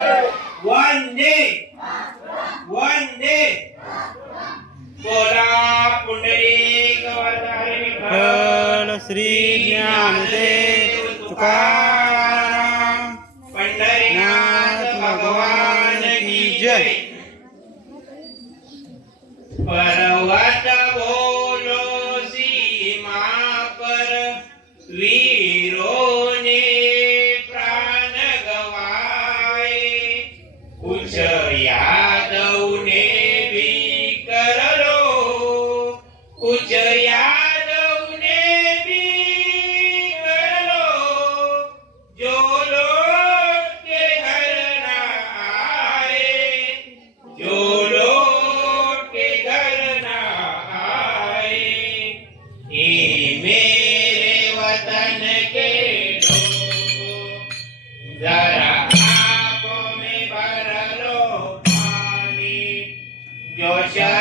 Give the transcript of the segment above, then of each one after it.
One day. One day. Cola Pundarik वरदारी Shri Dnyandev Tukaram Pandharinath भगवान की जय wheelchair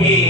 He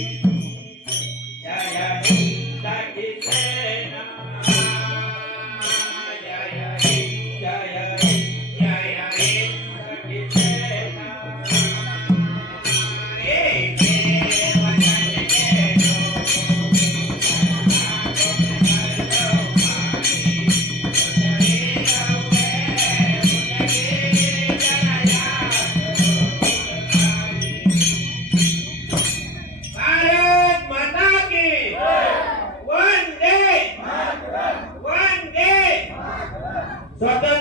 Satan